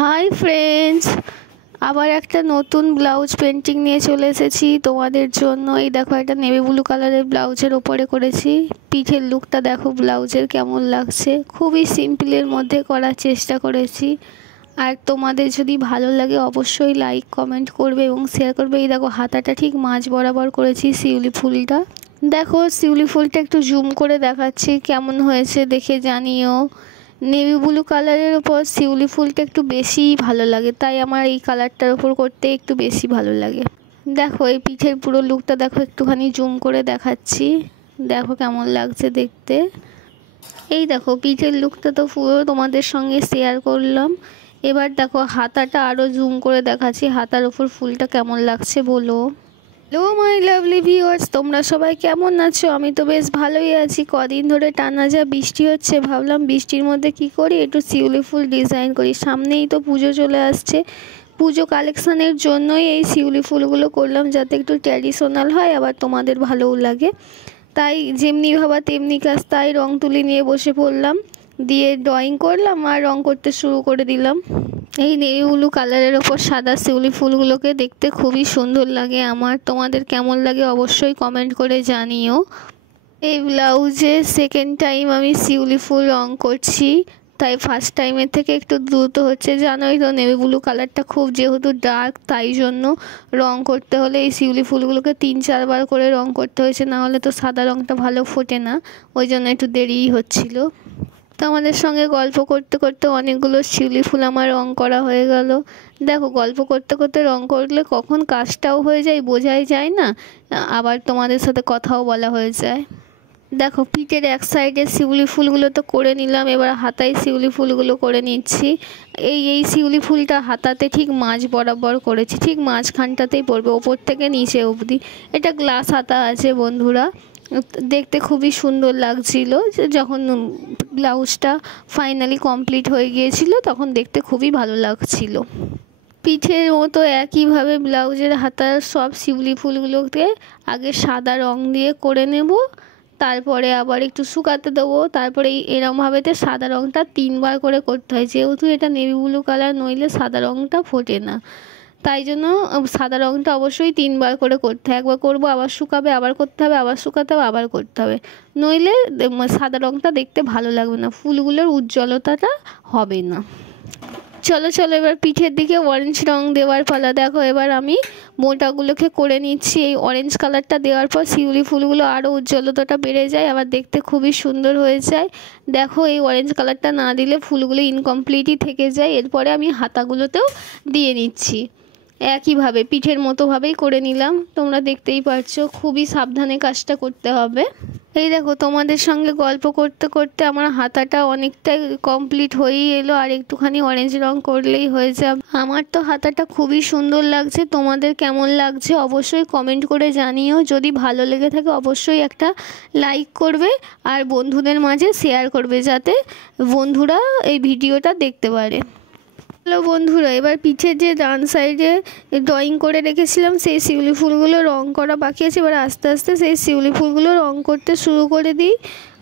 Hi friends, আবার একটা নতুন ব্লাউজ পেন্টিং নিয়ে চলে এসেছি তোমাদের জন্য। এই দেখো, একটা নেভি ব্লু কালারের ব্লাউজের ওপরে করেছি। পিঠের লুকটা দেখো ব্লাউজের কেমন লাগছে। খুবই সিম্পলের মধ্যে করার চেষ্টা করেছি। আর তোমাদের যদি ভালো লাগে অবশ্যই লাইক কমেন্ট করবে এবং শেয়ার করবে। এই দেখো, হাতাটা ঠিক মাঝ বরাবর করেছি শিউলি ফুলটা। দেখো, শিউলি ফুলটা একটু জুম করে দেখাচ্ছি, কেমন হয়েছে দেখে জানিও। নেভি ব্লু কালারের ওপর শিউলি ফুলটা একটু বেশিই ভালো লাগে, তাই আমার এই কালারটার ওপর করতে একটু বেশি ভালো লাগে। দেখো, এই পিঠের পুরো লুকটা দেখো, একটুখানি জুম করে দেখাচ্ছি। দেখো কেমন লাগছে দেখতে। এই দেখো, পিঠের লুকটা তো পুরো তোমাদের সঙ্গে শেয়ার করলাম। এবার দেখো, হাতাটা আরও জুম করে দেখাচ্ছি। হাতার ওপর ফুলটা কেমন লাগছে বলো। হ্যালো মাই লাভলি ভিউয়ার্স, তোমরা সবাই কেমন আছো? আমি তো বেশ ভালোই আছি। কদিন ধরে টানা যা বৃষ্টি হচ্ছে, ভাবলাম বৃষ্টির মধ্যে কি করি, একটু শিউলি ফুল ডিজাইন করি। সামনেই তো পুজো চলে আসছে, পুজো কালেকশানের জন্যই এই শিউলি ফুলগুলো করলাম, যাতে একটু ট্র্যাডিশনাল হয় আবার তোমাদের ভালোও লাগে। তাই যেমনি ভাবা তেমনি কাজ, তাই রং তুলি নিয়ে বসে পড়লাম, দিয়ে ড্রয়িং করলাম আর রং করতে শুরু করে দিলাম। এই নেভি ব্লু কালারের ওপর সাদা শিউলি ফুলগুলোকে দেখতে খুবই সুন্দর লাগে আমার। তোমাদের কেমন লাগে অবশ্যই কমেন্ট করে জানিও। এই ব্লাউজে সেকেন্ড টাইম আমি শিউলি ফুল রং করছি, তাই ফার্স্ট টাইমের থেকে একটু দ্রুত হচ্ছে। জানোই তো নেভি ব্লু কালারটা খুব যেহেতু ডার্ক, তাই জন্য রং করতে হলে এই শিউলি ফুলগুলোকে 3-4 বার করে রং করতে হয়েছে, না হলে তো সাদা রংটা ভালো ফোটে না। ওই জন্য একটু দেরিই হচ্ছিল। তো আমাদের সঙ্গে গল্প করতে করতে অনেকগুলো শিউলি ফুল আমার রং করা হয়ে গেল। দেখো, গল্প করতে করতে রং করলে কখন কাজটাও হয়ে যায় বোঝাই যায় না, আবার তোমাদের সাথে কথাও বলা হয়ে যায়। দেখো, পিঠের এক সাইডে শিউলি ফুলগুলো তো করে নিলাম, এবার হাতায় শিউলি ফুলগুলো করে নিচ্ছি। এই শিউলি ফুলটা হাতাতে ঠিক মাঝ বরাবর করেছি, ঠিক মাঝখানটাতেই পড়বে, ওপর থেকে নিচে অবধি। এটা গ্লাস হাতা আছে বন্ধুরা, দেখতে খুবই সুন্দর লাগছিল। যখন ব্লাউজটা ফাইনালি কমপ্লিট হয়ে গিয়েছিল তখন দেখতে খুবই ভালো লাগছিল। পিঠের মতো একইভাবে ব্লাউজের হাতার সব শিউলি ফুলগুলোকে আগে সাদা রং দিয়ে করে নেব, তারপরে আবার একটু শুকাতে দেবো। তারপরে এরমভাবেতে সাদা রঙটা 3 বার করে করতে হয়, যেহেতু এটা নেভি ব্লু কালার, নইলে সাদা রঙটা ফোটে না। তাই জন্য সাদা রঙটা অবশ্যই 3 বার করে করতে হয়। একবার করবো, আবার শুকাবে, আবার করতে হবে, আবার শুকাতে হবে, আবার করতে হবে, নইলে সাদা রঙটা দেখতে ভালো লাগবে না, ফুলগুলোর উজ্জ্বলতাটা হবে না। চলো চলো, এবার পিঠের দিকে অরেঞ্জ রং দেওয়ার পালা। দেখো, এবার আমি মোটাগুলোকে করে নিচ্ছি। এই অরেঞ্জ কালারটা দেওয়ার পর শিউলি ফুলগুলো আরও উজ্জ্বলতাটা বেড়ে যায়, আবার দেখতে খুবই সুন্দর হয়ে যায়। দেখো, এই অরেঞ্জ কালারটা না দিলে ফুলগুলো ইনকমপ্লিটই থেকে যায়। এরপরে আমি হাতাগুলোতেও দিয়ে নিচ্ছি, একইভাবে পিঠের মতোভাবেই করে নিলাম। তোমরা দেখতেই পারছো, খুবই সাবধানে কাজটা করতে হবে। এই দেখো, তোমাদের সঙ্গে গল্প করতে করতে আমার হাতাটা অনেকটাই কমপ্লিট হয়েই এলো, আর একটুখানি অরেঞ্জ রং করলেই হয়ে যাবে। আমার তো হাতাটা খুবই সুন্দর লাগছে। তোমাদের কেমন লাগছে অবশ্যই কমেন্ট করে জানিও। যদি ভালো লেগে থাকে অবশ্যই একটা লাইক করবে আর বন্ধুদের মাঝে শেয়ার করবে, যাতে বন্ধুরা এই ভিডিওটা দেখতে পারে। হ্যালো বন্ধুরা, এবার পিঠের যে ডান সাইডে ড্রয়িং করে রেখেছিলাম সেই শিউলি ফুলগুলো রং করা বাকি আছে। এবার আস্তে আস্তে সেই শিউলি ফুলগুলো রং করতে শুরু করে দিই।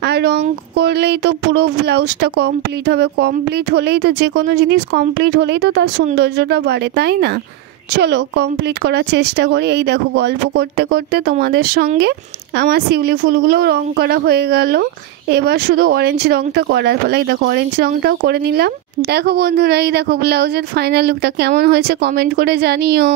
আর রং করলেই তো পুরো ব্লাউজটা কমপ্লিট হবে। কমপ্লিট হলেই তো, যে কোনো জিনিস কমপ্লিট হলেই তো তার সৌন্দর্যটা বাড়ে, তাই না? চলো কমপ্লিট করার চেষ্টা করি। এই দেখো, গল্প করতে করতে তোমাদের সঙ্গে আমার শিউলি ফুলগুলোও রং করা হয়ে গেল। এবার শুধু অরেঞ্জ রংটা করার পালা। এই দেখো, অরেঞ্জ রংটাও করে নিলাম। দেখো বন্ধুরা, এই দেখো ব্লাউজের ফাইনাল লুকটা কেমন হয়েছে কমেন্ট করে জানিও।